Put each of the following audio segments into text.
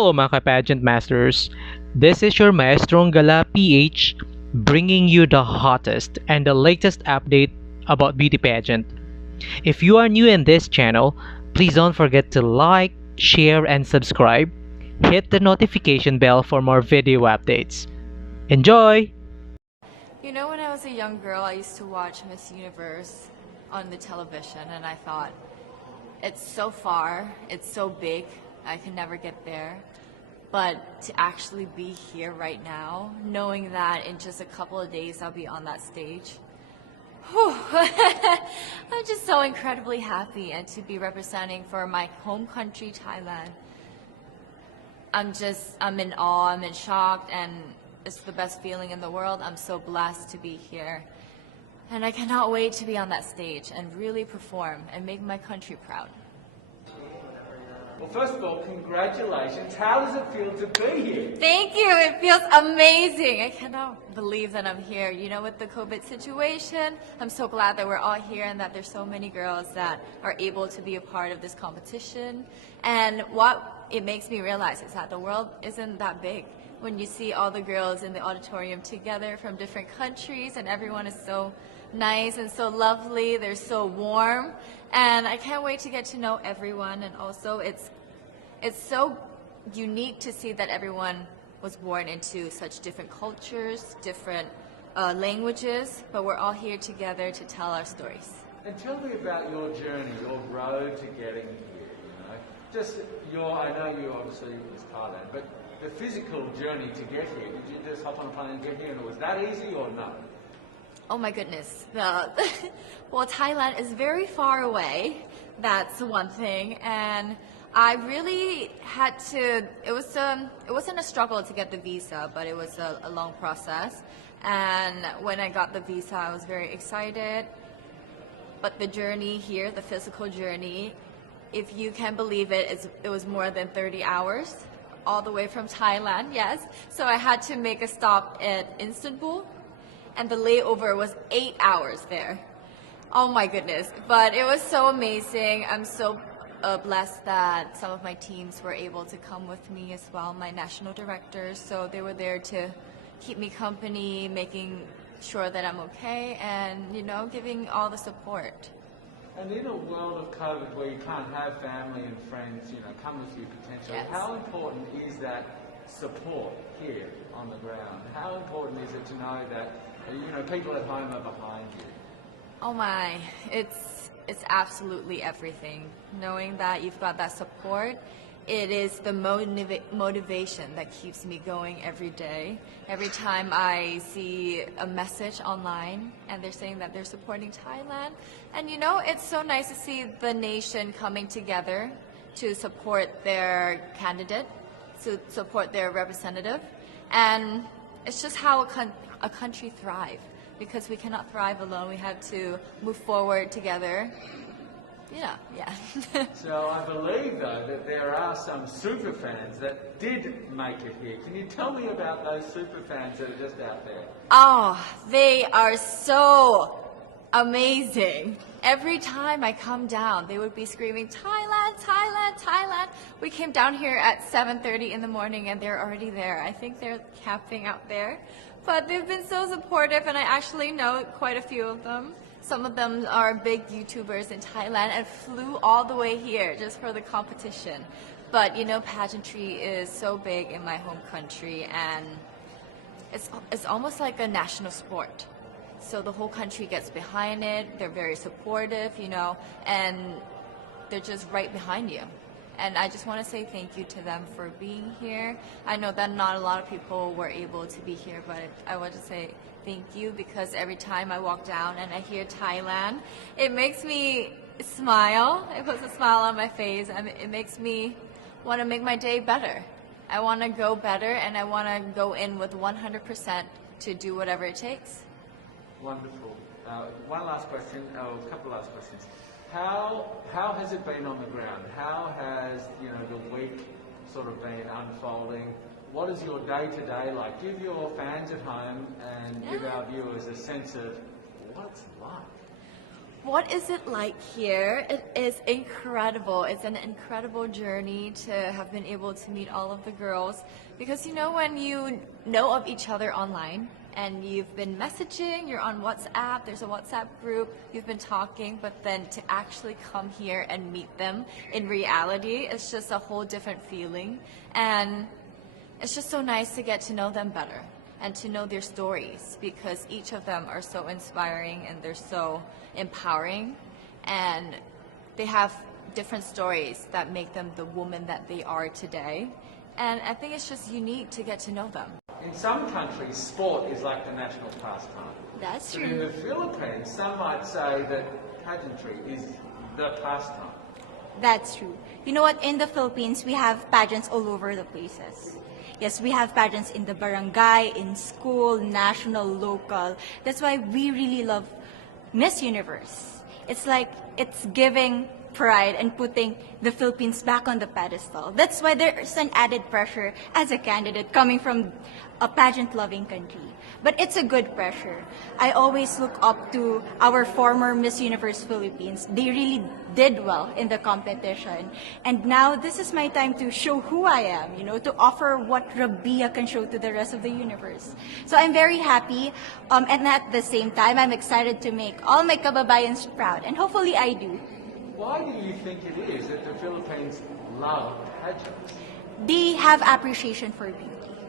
Hello mga pageant masters, this is your Maestrong Gala PH bringing you the hottest and the latest update about beauty pageant. If you are new in this channel, please don't forget to like, share, and subscribe. Hit the notification bell for more video updates. Enjoy! You know, when I was a young girl, I used to watch Miss Universe on the television, and I thought, it's so far, it's so big, I can never get there. But to actually be here right now, knowing that in just a couple of days I'll be on that stage, whew, I'm just so incredibly happy, and to be representing for my home country, Thailand. I'm in awe, I'm in shock, and it's the best feeling in the world. I'm so blessed to be here. And I cannot wait to be on that stage and really perform and make my country proud. Well, first of all, congratulations. How does it feel to be here? Thank you. It feels amazing. I cannot believe that I'm here. You know, with the COVID situation, I'm so glad that we're all here and that there's so many girls that are able to be a part of this competition. And what it makes me realize is that the world isn't that big. When you see all the girls in the auditorium together from different countries, and everyone is so nice and so lovely, they're so warm, and I can't wait to get to know everyone. And also it's so unique to see that everyone was born into such different cultures, different languages, but we're all here together to tell our stories. And tell me about your journey, your road to getting here, you know. Just I know you obviously was Thailand, but the physical journey to get here, did you just hop on a plane and get here, and was that easy or no? Oh my goodness. Well, Thailand is very far away. That's one thing. And I really had to, it wasn't a struggle to get the visa, but it was a long process. And when I got the visa, I was very excited. But the journey here, the physical journey, if you can believe it, it was more than 30 hours, all the way from Thailand, yes. So I had to make a stop at Istanbul, and the layover was 8 hours there. Oh my goodness. But it was so amazing. I'm so blessed that some of my teams were able to come with me as well, my national directors. So they were there to keep me company, making sure that I'm okay, and, you know, giving all the support. And in a world of COVID where you can't have family and friends, you know, come with you potentially, Yes. How important is that support here on the ground? How important is it to know that, you know, people at home are behind you? Oh my, it's absolutely everything. Knowing that you've got that support, it is the motivation that keeps me going every day. Every time I see a message online and they're saying that they're supporting Thailand, and you know, it's so nice to see the nation coming together to support their candidate, to support their representative, and it's just how a country thrives. Because we cannot thrive alone, we have to move forward together. Yeah. So I believe, though, that there are some super fans that did make it here. Can you tell me about those super fans that are just out there? Oh, they are so amazing. Every time I come down, they would be screaming, Thailand, Thailand, Thailand. We came down here at 7:30 in the morning and they're already there. I think they're camping out there. But they've been so supportive, and I actually know quite a few of them. Some of them are big YouTubers in Thailand and flew all the way here just for the competition. But you know, pageantry is so big in my home country, and it's almost like a national sport. So the whole country gets behind it. They're very supportive, you know, and they're just right behind you. And I just want to say thank you to them for being here. I know that not a lot of people were able to be here, but I want to say thank you, because every time I walk down and I hear Thailand, it makes me smile. It puts a smile on my face. It makes me want to make my day better. I want to go better, and I want to go in with 100% to do whatever it takes. Wonderful. One last question, a couple last questions. How has it been on the ground? How has, you know, the week sort of been unfolding? What is your day-to-day like? Give your fans at home and give our viewers a sense of what it's like. What is it like here? It is incredible. It's an incredible journey to have been able to meet all of the girls because you know when you know of each other online and you've been messaging, you're on WhatsApp, there's a WhatsApp group, you've been talking, but then to actually come here and meet them in reality, it's just a whole different feeling. And it's just so nice to get to know them better and to know their stories because each of them are so inspiring and they're so empowering and they have different stories that make them the woman that they are today. And I think it's just unique to get to know them. In some countries, sport is like the national pastime. That's But in the Philippines, some might say that pageantry is the pastime. That's true. You know what? In the Philippines, we have pageants all over the places. Yes, we have pageants in the barangay, in school, national, local. That's why we really love Miss Universe. It's like it's giving pride and putting the Philippines back on the pedestal. That's why there's an added pressure as a candidate coming from a pageant-loving country. But it's a good pressure. I always look up to our former Miss Universe Philippines. They really did well in the competition. And now this is my time to show who I am, to offer what Rabiya can show to the rest of the universe. So I'm very happy, and at the same time, I'm excited to make all my kababayans proud. And hopefully I do. Why do you think it is that the Philippines love pageants? They have appreciation for beauty.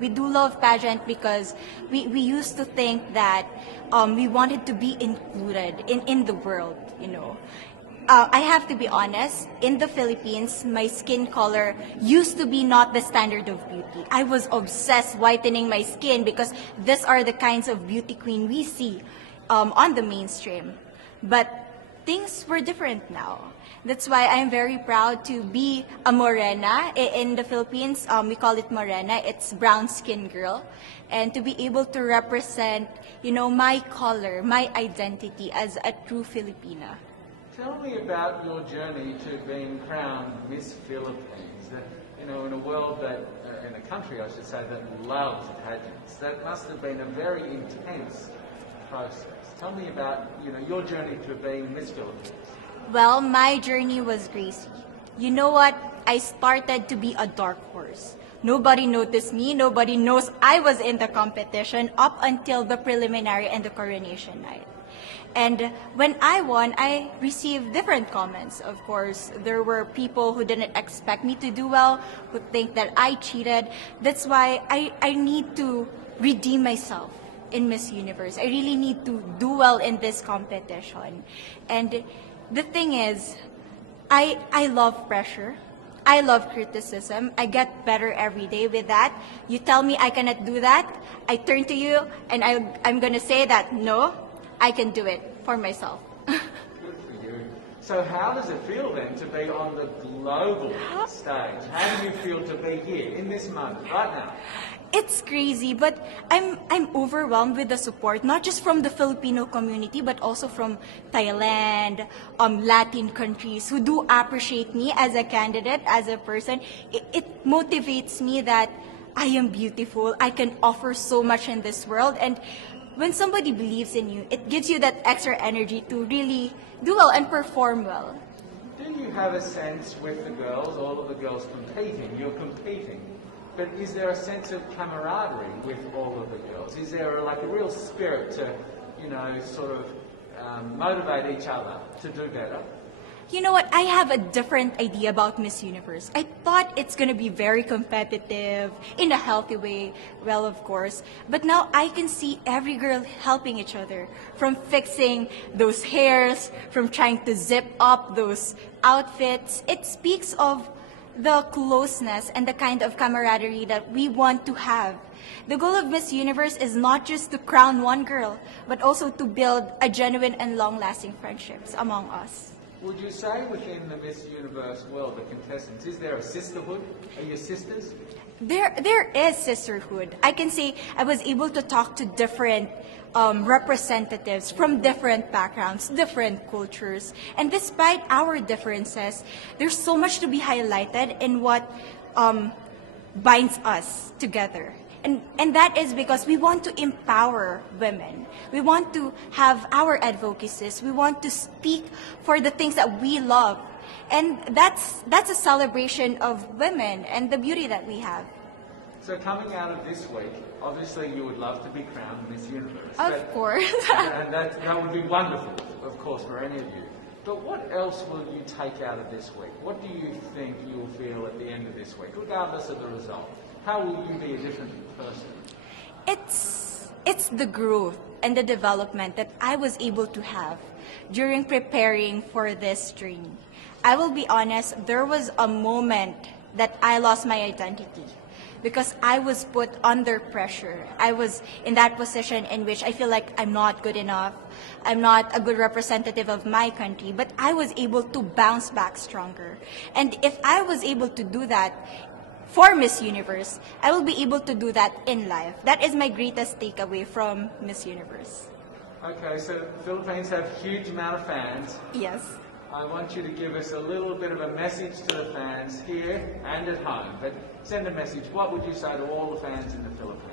We do love pageant because we used to think that we wanted to be included in the world, I have to be honest, in the Philippines, my skin color used to be not the standard of beauty. I was obsessed whitening my skin because these are the kinds of beauty queen we see on the mainstream. But things were different now. That's why I'm very proud to be a morena. In the Philippines, we call it morena. It's brown skin girl. And to be able to represent, my color, my identity as a true Filipina. Tell me about your journey to being crowned Miss Philippines. In a world that, in a country I should say, that loves pageants. That must have been a very intense process. Tell me about, your journey to being Miss Philippines. Well, my journey was crazy. You know what? I started to be a dark horse. Nobody noticed me. Nobody knows I was in the competition up until the preliminary and the coronation night. And when I won, I received different comments. Of course, there were people who didn't expect me to do well, who think that I cheated. That's why I need to redeem myself in Miss Universe. I really need to do well in this competition. And the thing is, I love pressure. I love criticism. I get better every day with that. You tell me I cannot do that, I turn to you and I'm going to say that, no, I can do it for myself. Good for you. So how does it feel then to be on the global stage? How do you feel to be here in this moment, right now? It's crazy, but I'm overwhelmed with the support, not just from the Filipino community, but also from Thailand, Latin countries who do appreciate me as a candidate, as a person. It motivates me that I am beautiful, I can offer so much in this world, and when somebody believes in you, it gives you that extra energy to really do well and perform well. Do you have a sense with the girls, all of the girls competing, you're competing, but is there a sense of camaraderie with all of the girls? Is there a real spirit to, sort of motivate each other to do better? You know what? I have a different idea about Miss Universe. I thought it's going to be very competitive, in a healthy way, well, of course. But now I can see every girl helping each other, from fixing those hairs, from trying to zip up those outfits. It speaks of the closeness and the kind of camaraderie that we want to have. The goal of Miss Universe is not just to crown one girl, but also to build a genuine and long-lasting friendships among us. Would you say within the Miss Universe world, the contestants, is there a sisterhood? Are you sisters? There is sisterhood. I can say I was able to talk to different representatives from different backgrounds, different cultures. And despite our differences, there's so much to be highlighted in what binds us together. And that is because we want to empower women. We want to have our advocacies. We want to speak for the things that we love. And that's a celebration of women and the beauty that we have. So coming out of this week, obviously you would love to be crowned Miss Universe. Of course. And that would be wonderful, of course, for any of you. But what else will you take out of this week? What do you think you'll feel at the end of this week, regardless of the result? How will you be a different person? It's the growth and the development that I was able to have during preparing for this journey. I will be honest, there was a moment that I lost my identity because I was put under pressure. I was in that position in which I feel like I'm not good enough. I'm not a good representative of my country, but I was able to bounce back stronger. And if I was able to do that for Miss Universe, I will be able to do that in life. That is my greatest takeaway from Miss Universe. Okay, so the Philippines have a huge amount of fans. Yes. I want you to give us a little bit of a message to the fans here and at home. But send a message. What would you say to all the fans in the Philippines?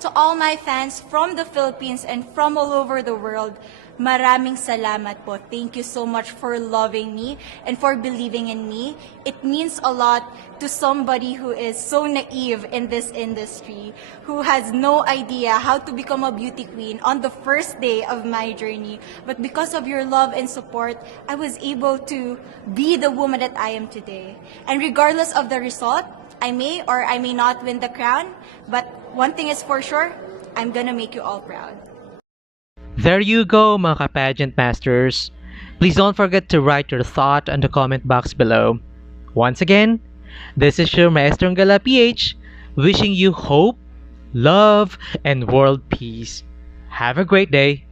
To all my fans from the Philippines and from all over the world, maraming salamat po. Thank you so much for loving me and for believing in me. It means a lot to somebody who is so naive in this industry, who has no idea how to become a beauty queen on the first day of my journey. But because of your love and support, I was able to be the woman that I am today. And regardless of the result, I may or I may not win the crown, but one thing is for sure, I'm gonna make you all proud. There you go, mga pageant masters. Please don't forget to write your thought in the comment box below. Once again, this is your Maestrong Gala PH, wishing you hope, love, and world peace. Have a great day.